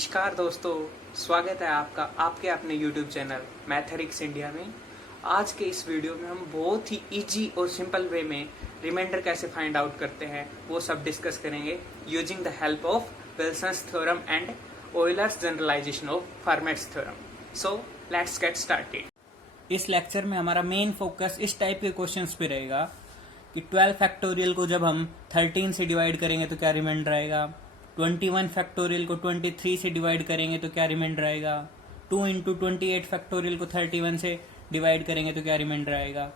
नमस्कार दोस्तों, स्वागत है आपका आपके अपने YouTube चैनल मैथरिक्स इंडिया में। आज के इस वीडियो में हम बहुत ही इजी और सिंपल वे में रिमाइंडर कैसे फाइंड आउट करते हैं वो सब डिस्कस करेंगे using the help of Wilson's theorem and Euler's generalization of Fermat's theorem. So let's get started. इस लेक्चर में हमारा मेन फोकस इस टाइप के क्वेश्चंस पे रहेगा कि 12 फैक्टोरियल को जब हम 13 से डिवाइड करेंगे तो क्या रिमाइंडर आएगा, 21 फैक्टोरियल को 23 से डिवाइड करेंगे तो क्या रिमाइंडर आएगा, 2 इंटू 28 फैक्टोरियल को 31 से डिवाइड करेंगे तो क्या रिमाइंडर आएगा।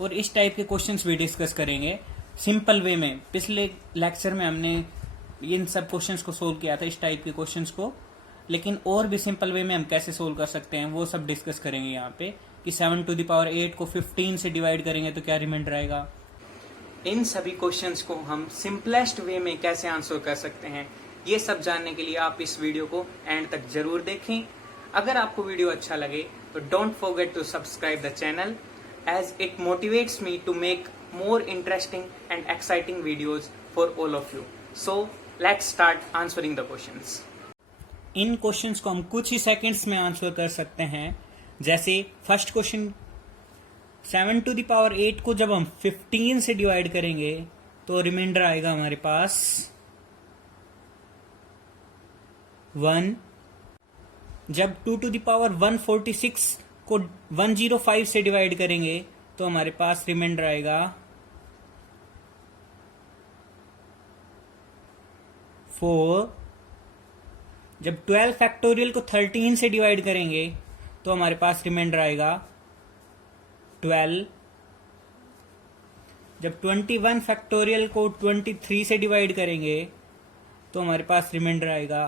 और इस टाइप के क्वेश्चंस भी डिस्कस करेंगे सिंपल वे में। पिछले लेक्चर में हमने इन सब क्वेश्चंस को सोल्व किया था, इस टाइप के क्वेश्चंस को, लेकिन और भी सिंपल वे में हम कैसे सोल्व कर सकते हैं वो सब डिस्कस करेंगे यहाँ पे कि 7 टू द पावर 8 को 15 से डिवाइड करेंगे तो क्या रिमाइंडर आएगा। इन सभी क्वेश्चंस को हम सिंपलेस्ट वे में कैसे आंसर कर सकते हैं, ये सब जानने के लिए आप इस वीडियो को एंड तक जरूर देखें। अगर आपको वीडियो अच्छा लगे तो don't forget to subscribe the channel as it motivates me to make more interesting and exciting videos for all of you. So let's start answering the questions. इन क्वेश्चंस को हम कुछ ही सेकंड्स में आंसर कर सकते हैं। जैसे first question, 7 to the power 8 को जब हम 15 से डिवाइड करेंगे तो रिमाइंडर आएगा हमारे पास 1। जब 2 टू द पावर 146 को 105 से डिवाइड करेंगे तो हमारे पास रिमाइंडर आएगा 4। जब 12 फैक्टोरियल को 13 से डिवाइड करेंगे तो हमारे पास रिमाइंडर आएगा 12। जब 21 फैक्टोरियल को 23 से डिवाइड करेंगे तो हमारे पास रिमाइंडर आएगा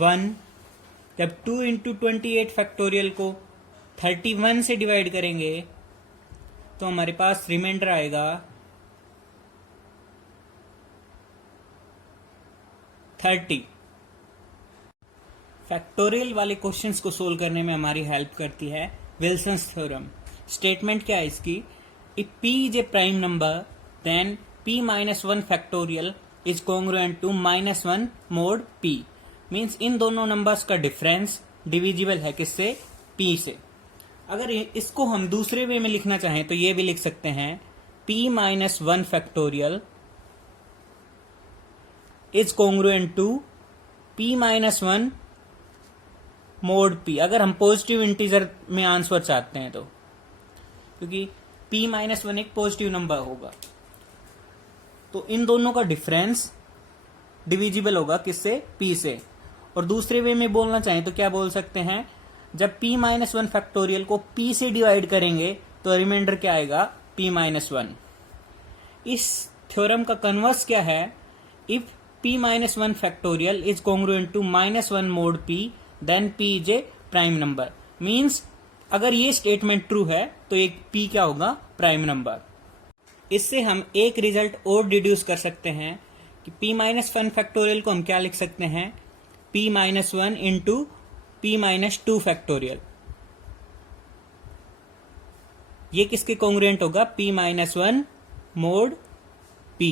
1। जब 2 इंटू 28 फैक्टोरियल को 31 से डिवाइड करेंगे तो हमारे पास रिमाइंडर आएगा 30। फैक्टोरियल वाले क्वेश्चंस को सोल्व करने में हमारी हेल्प करती है विल्सन्स थ्योरम। स्टेटमेंट क्या है इसकी, if p is a prime number then p minus 1 factorial is congruent to -1 mod p। Means इन दोनों नंबर्स का डिफरेंस डिविजिबल है किससे, p से। अगर इसको हम दूसरे वे में लिखना चाहें तो ये भी लिख सकते हैं p minus 1 factorial is congruent to p minus 1 mod p। अगर हम पॉजिटिव इंटीजर में आंसर चाहते हैं तो, क्योंकि p माइनस 1 एक पॉजिटिव नंबर होगा, तो इन दोनों का डिफरेंस डिविजिबल होगा किससे, p से। और दूसरे वे में बोलना चाहें तो क्या बोल सकते हैं, जब p माइनस 1 फैक्टोरियल को p से डिवाइड करेंगे तो रिमाइंडर क्या आएगा, p माइनस 1। इस थ्योरम का कन्वर्स क्या है, if p minus 1 factorial is congruent to -1 mod p then p is a prime number. Means अगर ये स्टेटमेंट ट्रू है तो एक p क्या होगा, प्राइम नंबर। इससे हम एक रिजल्ट और डिड्यूस कर सकते हैं कि p माइनस 1 फैक्टोरियल को हम क्या लिख सकते हैं, p minus 1 into p minus 2 factorial. ये किसके कॉन्ग्रुएंट होगा, p माइनस 1 मोड p।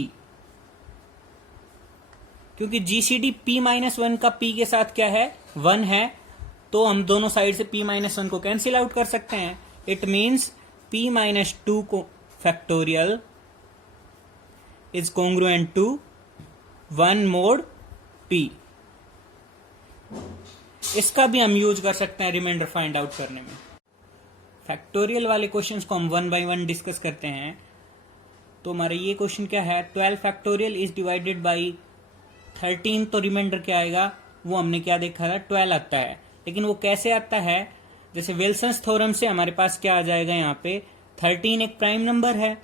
क्योंकि जीसीडी p माइनस 1 का p के साथ क्या है, 1 है, तो हम दोनों साइड से p माइनस 1 को कैंसिल आउट कर सकते हैं। इट मीन्स p माइनस 2 को factorial is congruent to 1 mod p। इसका भी हम यूज कर सकते हैं रिमाइंडर फाइंड आउट करने में। फैक्टोरियल वाले क्वेश्चंस को हम 1 बाय 1 डिस्कस करते हैं। तो हमारा ये क्वेश्चन क्या है, 12 फैक्टोरियल इज डिवाइडेड बाई 13, तो रिमाइंडर क्या आएगा, वो हमने क्या देखा था, 12 आता है। लेकिन वो कैसे आता है, जैसे विल्सन्स थ्योरम से हमारे पास क्या आ जाएगा, यहाँ पे 13 एक प्राइम नंबर है,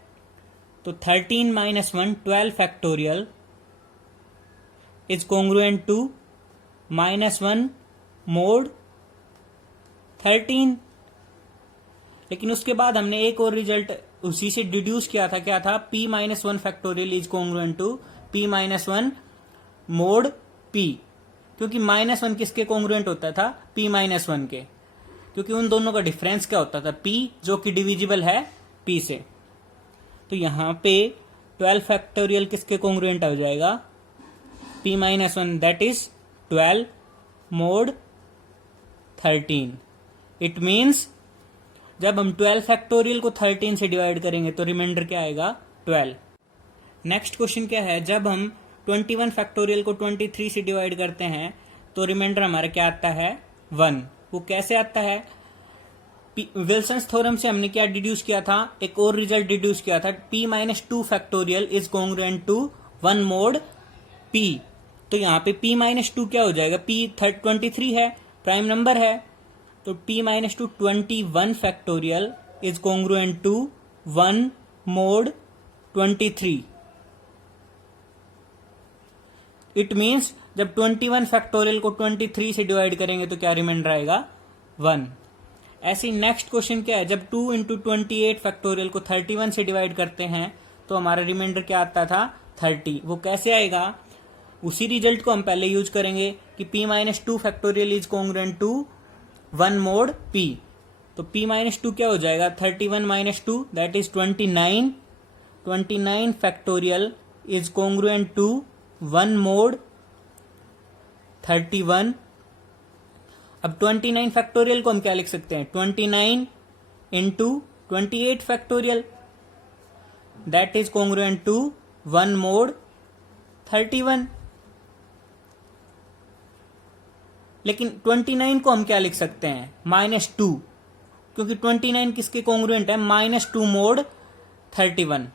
तो 13 minus 1 12 factorial is congruent to -1 mod 13। लेकिन उसके बाद हमने एक और रिजल्ट उसी से डिड्यूस किया था, क्या था, p minus 1 factorial is congruent to p minus 1 mod p। क्योंकि -1 किसके कॉन्ग्रुएंट होता था, p माइनस 1 के, क्योंकि उन दोनों का डिफरेंस क्या होता था, p, जो कि डिविजिबल है p से। तो यहां पे 12 फैक्टोरियल किसके कॉन्ग्रुएंट आ जाएगा, p minus 1 that is 12 mode 13। It means जब हम 12 फैक्टोरियल को 13 से डिवाइड करेंगे तो रिमाइंडर क्या आएगा? 12। नेक्स्ट क्वेश्चन क्या है, जब हम 21 फैक्टोरियल को 23 से डिवाइड करते हैं तो रिमाइंडर हमारा क्या आता है? 1। वो कैसे आता है? विल्सन्स थ्योरम से हमने क्या डिड्यूस किया था? एक और रिजल्ट डिड्यूस किया था, p-2 factorial is congruent to 1 mod p। तो यहाँ पे p-2 क्या हो जाएगा? p 23 है, प्राइम नंबर है, तो p-2 21 factorial is congruent to 1 mod 23। It means जब 21 फैक्टोरियल को 23 से डिवाइड करेंगे तो क्या रिमाइंडर आएगा? 1। ऐसे नेक्स्ट क्वेश्चन क्या है, जब 2 इंटू 28 फैक्टोरियल को 31 से डिवाइड करते हैं तो हमारा रिमाइंडर क्या आता था? 30। वो कैसे आएगा? उसी रिजल्ट को हम पहले यूज करेंगे कि p-2 factorial is congruent to 1 mod p। तो p-2 क्या हो जाएगा? 31 - 2 that is 29। 29 factorial is congruent to 1 mod 31। अब 29 फैक्टोरियल को हम क्या लिख सकते हैं? 29 into 28 factorial that is congruent to 1 mod 31। लेकिन 29 को हम क्या लिख सकते हैं? -2, क्योंकि 29 किसके कॉन्ग्रुएंट है? -2 mod 31।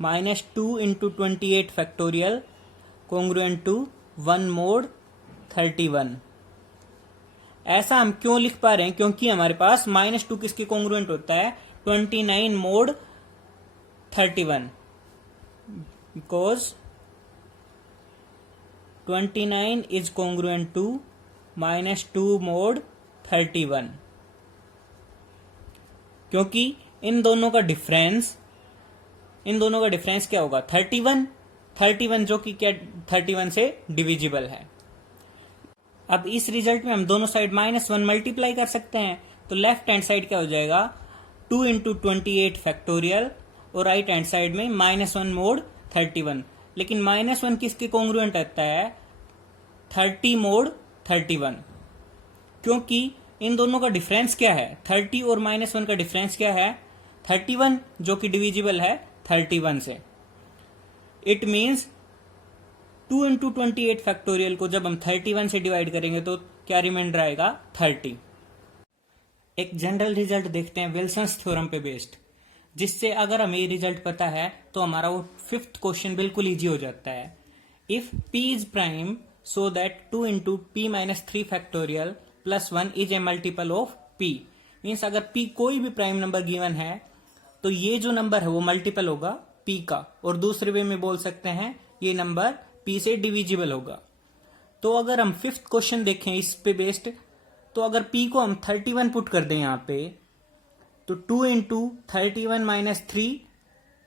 -2 into 28 factorial congruent to 1 mod 31। ऐसा हम क्यों लिख पा रहे हैं? क्योंकि हमारे पास -2 किसके कॉन्ग्रुएंट होता है? 29 mod 31। Because 29 is congruent to -2 mod 31। क्योंकि इन दोनों का डिफरेंस क्या होगा? 31 जो कि क्या 31 से डिविजिबल है। अब इस रिजल्ट में हम दोनों साइड -1 मल्टीप्लाई कर सकते हैं, तो लेफ्ट हैंड साइड क्या हो जाएगा? 2 इंटू 28 फैक्टोरियल और राइट हैंड साइड में -1 मोड 31। लेकिन -1 किसके कॉन्ग्रुएंट आता है? 30 मोड 31। क्योंकि इन दोनों का डिफरेंस क्या है? 30 और -1 का डिफरेंस क्या है? 31 जो कि डिविजिबल है 31 से। इट मीन्स 2 इंटू 28 फैक्टोरियल को जब हम 31 से डिवाइड करेंगे तो क्या रिमाइंडर आएगा? 30। एक जनरल रिजल्ट देखते हैं विल्सन्स थ्योरम पे बेस्ड, जिससे अगर हमें ये रिजल्ट पता है तो हमारा वो 5th क्वेश्चन बिल्कुल इजी हो जाता है। If p is prime so that 2 into p-3 factorial plus 1 is a multiple of p। Means अगर p कोई भी प्राइम नंबर गिवन है तो ये जो नंबर है वो मल्टीपल होगा p का, और दूसरे वे में बोल सकते हैं ये नंबर p से डिविजिबल होगा। तो अगर हम 5th क्वेश्चन देखें इस पे बेस्ड, तो अगर p को हम 31 पुट कर दें यहाँ पे, तो 2 into 31 - 3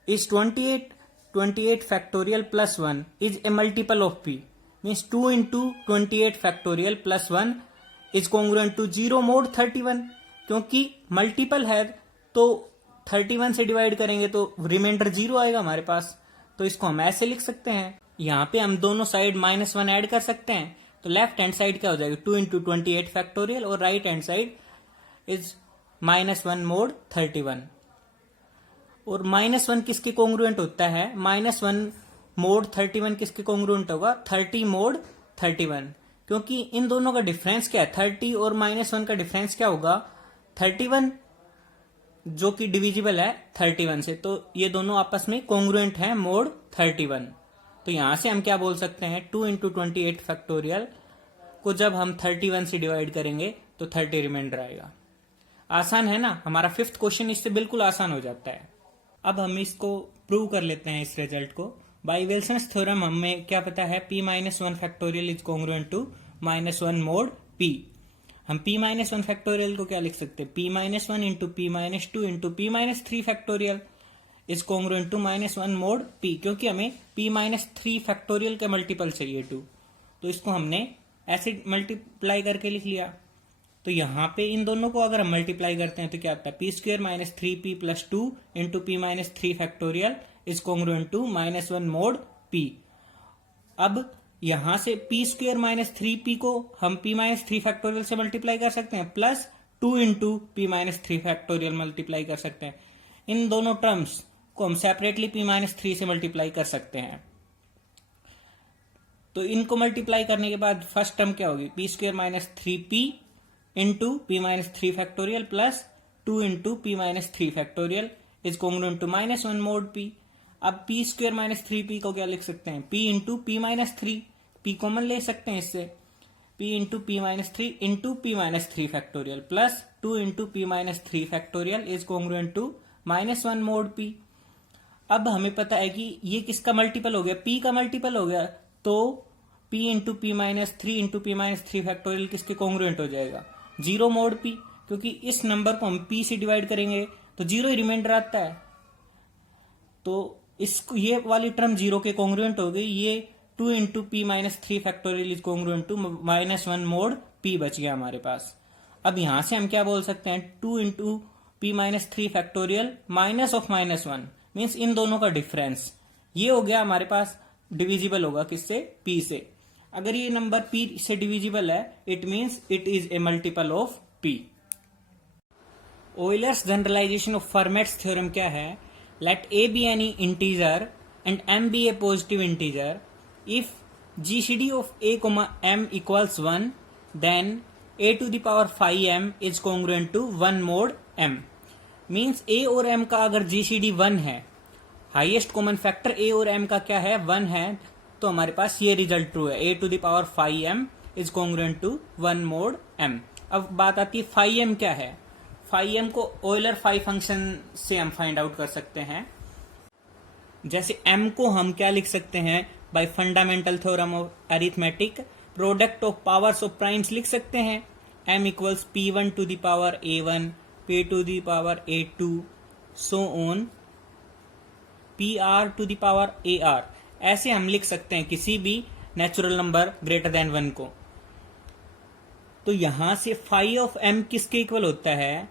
is 28। 28 factorial plus 1 is a multiple of p। Means 2 into 28 factorial plus 1 is congruent to 0 mod 31। क्योंकि मल्टीपल है तो 31 से डिवाइड करेंगे तो रिमाइंडर 0 आएगा हमारे पास। तो इसको हम ऐसे लिख सकते हैं। यहाँ पे हम दोनों साइड -1 ऐड कर सकते हैं, तो लेफ्ट हैंड साइड क्या हो जाएगा? 2 इंटू 28 फैक्टोरियल और right hand side is -1 mod 31। और -1 किसके कॉन्ग्रुएंट होता है? -1 मोड 31 किसके कॉन्ग्रुएंट होगा? 30 मोड 31। क्योंकि इन दोनों का डिफरेंस क्या है? 30 और -1 का डिफरेंस क्या होगा? 31 जो कि डिविजिबल है 31 से। तो ये दोनों आपस में कॉन्ग्रुएंट हैं मोड 31। तो यहां से हम क्या बोल सकते हैं? 2 इंटू 28 फैक्टोरियल को जब हम 31 से डिवाइड करेंगे तो 30 रिमाइंडर आएगा। आसान है ना? हमारा 5th क्वेश्चन इससे बिल्कुल आसान हो जाता है। अब हम इसको प्रूव कर लेते हैं इस रिजल्ट को। बाय विल्सन्स थ्योरम हमें क्या पता है? p-1 factorial is congruent to -1 mod p। हम p-1 फैक्टोरियल को क्या लिख सकते हैं? p-1 into p-2 into p-3 factorial is congruent to -1 mod p। क्योंकि हमें p-3 फैक्टोरियल का मल्टीपल चाहिए 2, तो इसको हमने ऐसे मल्टीप्लाई करके लिख लिया। तो यहाँ पे इन दोनों को अगर हम मल्टीप्लाई करते हैं तो क्या आता है? p² - 3p + 2 into p-3 factorial is congruent to -1 mod p। अब यहां से पी स्क्वेयर माइनस 3p को हम p माइनस 3 फैक्टोरियल से मल्टीप्लाई कर सकते हैं, plus 2 into p minus 3 factorial multiply कर सकते हैं। इन दोनों टर्म्स को हम सेपरेटली p माइनस 3 से मल्टीप्लाई कर सकते हैं। तो इनको मल्टीप्लाई करने के बाद फर्स्ट टर्म क्या होगी, p square minus 3p into p minus 3 factorial plus 2 into p minus 3 factorial is congruent to minus 1 mod p। अब p स्क्वेयर माइनस 3p को क्या लिख सकते हैं, p into p minus 3, p common ले सकते हैं इससे, p into p minus 3 into p minus 3 factorial plus 2 into p minus 3 factorial is congruent to minus 1 mod p। अब हमें पता है कि ये किसका मल्टीपल हो गया, p का मल्टीपल हो गया, तो p into p minus 3 into p minus 3 factorial किसके कॉन्ग्रुएंट हो जाएगा, 0 मोड p, क्योंकि इस नंबर को हम p से डिवाइड करेंगे तो 0 ही रिमाइंडर आता है। तो इसको ये वाली टर्म 0 के कॉन्ग्रुएंट हो गई, ये 2 into p minus 3 factorial is congruent to minus 1 mod p बच गया हमारे पास। अब यहां से हम क्या बोल सकते हैं, 2 into p minus 3 factorial minus of minus 1 means इन दोनों का डिफरेंस, ये हो गया हमारे पास, डिविजिबल होगा किससे, p से। अगर ये नंबर p से डिविजिबल है, it means it is a multiple of p। Euler's generalisation of Fermat's theorem क्या है, let a be any integer and m be a positive integer, if gcd of a comma m equals 1 then a to the power phi m is congruent to 1 mod m। Means a और m का अगर gcd 1 है, highest common factor a और m का क्या है, 1 है, तो हमारे पास ये रिजल्ट ट्रू है, a to the power phi m is congruent to 1 mod m। अब बात आती है phi m क्या है, phi m को ऑयलर phi फंक्शन से हम फाइंड आउट कर सकते हैं। जैसे m को हम क्या लिख सकते हैं, by fundamental theorem of arithmetic product of powers of primes लिख सकते हैं, m equals p1 to the power a1 p to the power a2 so on pr to the power ar। ऐसे हम लिख सकते हैं किसी भी नेचुरल नंबर ग्रेटर देन 1 को। तो यहां से phi ऑफ m किसके इक्वल होता है,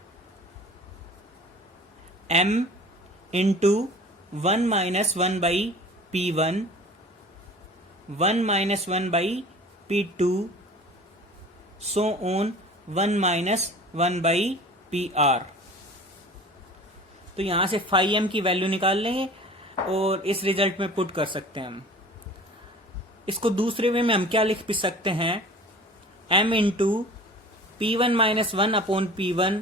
m into 1 minus 1 by p1 1 minus 1 by p2 so on 1 minus 1 by pr। तो यहां से phi m की वैल्यू निकाल लेंगे और इस रिजल्ट में पुट कर सकते हैं हम। इसको दूसरे वे में हम क्या लिख भी सकते हैं, m into p1 minus 1 upon p1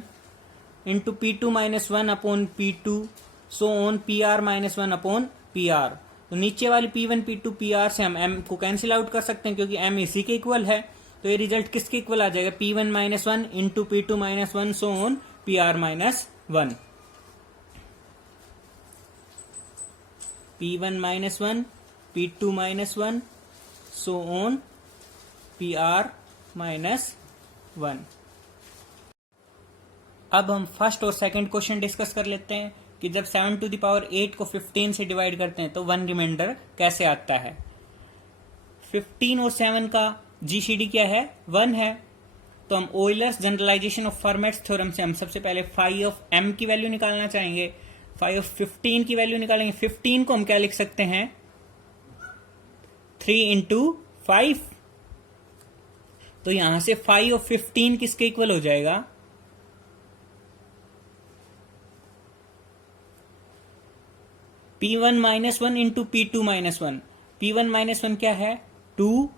into p2 minus 1 upon p2 so on pr minus 1 upon pr। तो नीचे वाली p1 p2 pr से हम m को कैंसिल आउट कर सकते हैं क्योंकि m इसी के इक्वल है। तो ये रिजल्ट किसके इक्वल आ जाएगा, p1 minus 1 into p2 minus 1 so on pr minus 1। p1 minus 1 p2 minus 1 so on pr minus 1। अब हम फर्स्ट और सेकंड क्वेश्चन डिस्कस कर लेते हैं कि जब 7 टू द पावर 8 को 15 से डिवाइड करते हैं तो 1 रिमाइंडर कैसे आता है। 15 और 7 का जीसीडी क्या है, 1 है। तो हम ओयलर्स जनरलाइजेशन ऑफ फॉर्मेट्स थ्योरम से हम सबसे पहले phi ऑफ m की वैल्यू निकालना चाहेंगे। phi ऑफ 15 की वैल्यू निकालेंगे। 15 को हम क्या लिख सकते हैं, 3 इंटू 5। तो यहां से phi ऑफ 15 किसके इक्वल हो जाएगा, P1 minus 1 into P2 minus 1। P1 minus 1 क्या है, 2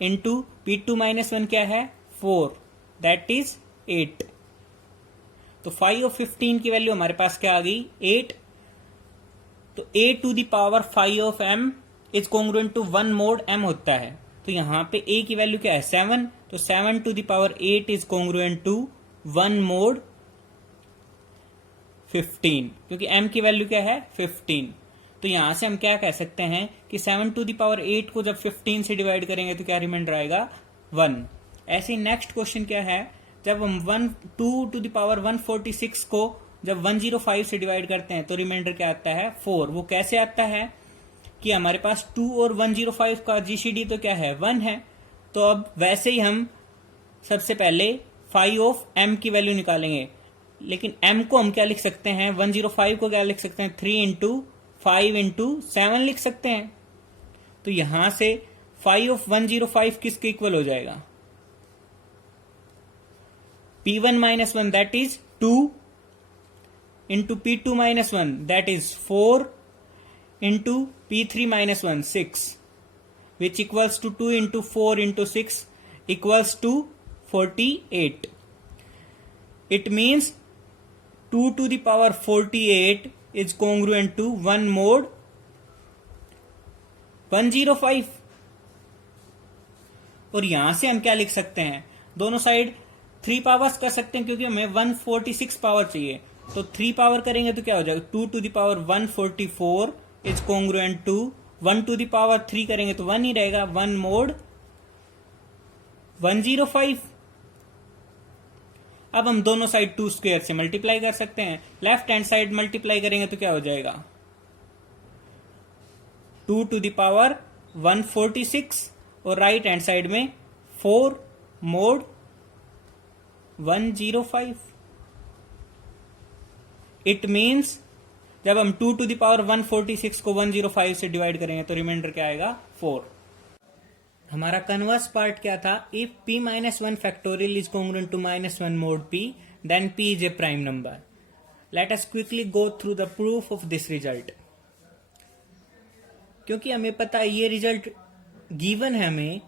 इंटू P2 माइनस 1 क्या है, 4, दैट इज 8। तो phi ऑफ 15 की वैल्यू हमारे पास क्या आ गई, 8। तो a to the power phi of m is congruent to 1 mod m होता है। तो यहां पे a की वैल्यू क्या है, 7। तो 7 to the power 8 is congruent to 1 mod 15, क्योंकि m की वैल्यू क्या है, 15। तो यहां से हम क्या कह सकते हैं कि 7 टू द पावर 8 को जब 15 से डिवाइड करेंगे तो क्या रिमाइंडर आएगा, 1। ऐसे ही नेक्स्ट क्वेश्चन क्या है, जब हम 2 टू द पावर 146 को जब 105 से डिवाइड करते हैं तो रिमाइंडर क्या आता है, 4। वो कैसे आता है कि हमारे पास 2 और 105 का जीसीडी तो क्या है, 1 है। तो अब वैसे ही हम सबसे पहले phi ऑफ m की वैल्यू निकालेंगे, लेकिन m को हम क्या लिख सकते हैं, 105 को क्या लिख सकते हैं, 3 इंटू 5 इंटू 7 लिख सकते हैं। तो यहां से फाइव ऑफ 105 किसके इक्वल हो जाएगा? P1 minus 1 that is 2 into P2 minus 1 that is 4 into P3 minus 1 6, which equals to 2 into 4 into 6 equals to 48. It means 2 to the power 48 is congruent to 1 mod 105. और यहां से हम क्या लिख सकते हैं? दोनों साइड 3 पावर्स कर सकते हैं क्योंकि हमें 146 पावर चाहिए, तो 3 पावर करेंगे तो क्या हो जाएगा? 2 to the power 144 is congruent to 1 to the power 3 करेंगे तो 1 ही रहेगा, 1 mod 105. अब हम दोनों साइड 2 स्क्वायर से मल्टीप्लाई कर सकते हैं. लेफ्ट हैंड साइड मल्टीप्लाई करेंगे तो क्या हो जाएगा? 2 to the power 146 और राइट हैंड साइड में 4 mod 105. इट मीन्स जब हम 2 to the power 146 को 105 से डिवाइड करेंगे तो रिमाइंडर क्या आएगा? 4. हमारा कन्वर्स पार्ट क्या था? If p minus 1 factorial is congruent to minus 1 mod p, then p is a prime number. Let us quickly go through the proof of this result. क्योंकि हमें पता है ये रिजल्ट गिवन है हमें,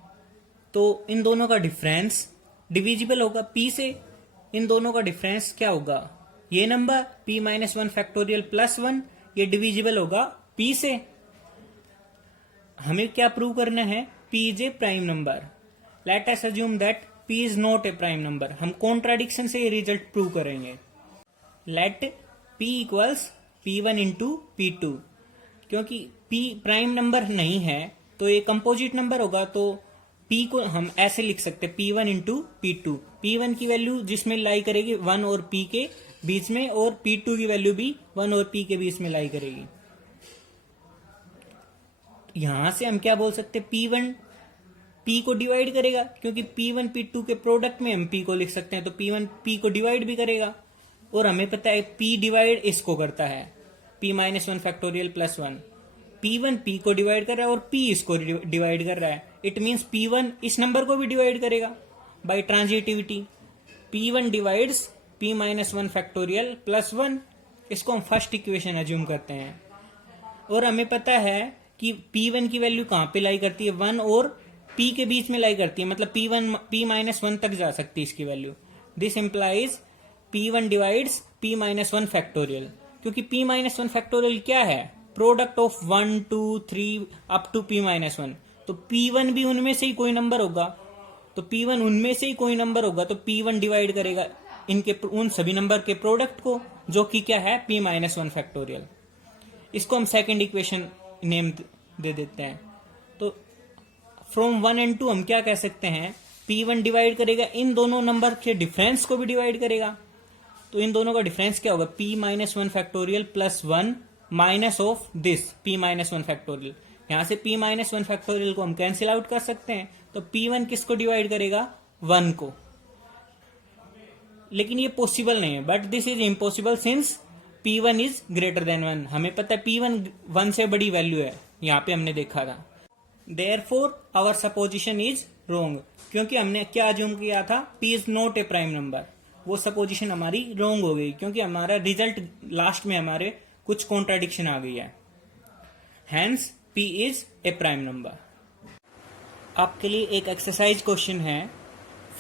तो इन दोनों का डिफरेंस डिविजिबल होगा p से. इन दोनों का डिफरेंस क्या होगा? ये नंबर p minus 1 factorial plus 1 ये डिविजिबल होगा p से. हमें क्या प्रूव करना है? p is a prime number. Let us assume that p is not a prime number. हम कॉन्ट्राडिक्शन से ये रिजल्ट प्रूव करेंगे. Let p equals p1 into p2. क्योंकि p प्राइम नंबर नहीं है तो ये कंपोजिट नंबर होगा, तो p को हम ऐसे लिख सकते P1 इंटू P2. P1 की वैल्यू जिसमें लाई करेगी 1 और P के बीच में, और P2 की वैल्यू भी 1 और P के बीच में लाई करेगी. यहां से हम क्या बोल सकते? P1 P को डिवाइड करेगा, क्योंकि P1 P2 के प्रोडक्ट में हम P को लिख सकते हैं, तो P1 P को डिवाइड भी करेगा. और हमें पता है P डिवाइड इसको करता है, P minus 1 factorial plus 1. P1 P को डिवाइड कर रहा है और P इसको डिवाइड कर रहा है. इट मीन्स P1 इस नंबर को भी डिवाइड करेगा by transitivity. P1 divides P minus 1 factorial plus 1. इसको हम फर्स्ट इक्वेशन अज्यूम करते हैं. और हमें पता है कि P1 की वैल्यू कहां पे लाई करती है? 1 और P के बीच में लाई करती है, मतलब P minus 1 तक जा सकती है इसकी value. This implies P1 divides P minus 1 factorial. क्योंकि P minus 1 factorial क्या है? Product of 1 2 3 up to P minus 1. तो P1 भी उनमें से ही कोई नंबर होगा, तो P1 उनमें से ही कोई नंबर होगा, तो P1 डिवाइड करेगा इनके उन सभी नंबर के प्रोडक्ट को, जो कि क्या है? P minus 1 factorial. इसको हम सेकंड इक्वेशन नेम दे देते हैं. तो फ्रॉम 1 and 2 हम क्या कह सकते हैं? P1 डिवाइड करेगा इन दोनों नंबर के डिफरेंस को भी डिवाइड करेगा. तो इन दोनों का डिफरेंस क्या होगा? P minus 1 factorial plus 1 minus of this P minus 1 factorial. यहां से P minus 1 factorial को हम कैंसिल आउट कर सकते हैं, तो P1 किसको डिवाइड करेगा? 1 को. लेकिन ये पॉसिबल नहीं है, but this is impossible since P1 is greater than 1. हमें पता है P1 1 से बड़ी वैल्यू है, यहाँ पे हमने देखा था. देयरफॉर आवर सपोजिशन इज रोंग. क्योंकि हमने क्या अज्यूम किया था? P is not a prime number. वो सपोजिशन हमारी रोंग हो गई, क्योंकि हमारा रिजल्ट लास्ट में हमारे कुछ कॉन्ट्राडिक्शन आ गई है. Hence P is a prime number. आपके लिए एक एक्सरसाइज क्वेश्चन है.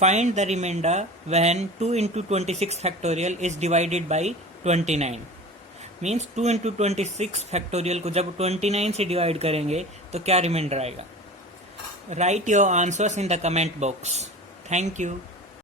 Find the remainder when 2 into 26 factorial is divided by 29. Means 2 into 26 factorial को जब 29 से डिवाइड करेंगे तो क्या रिमाइंडर आएगा? Right your answers in the comment box. Thank you.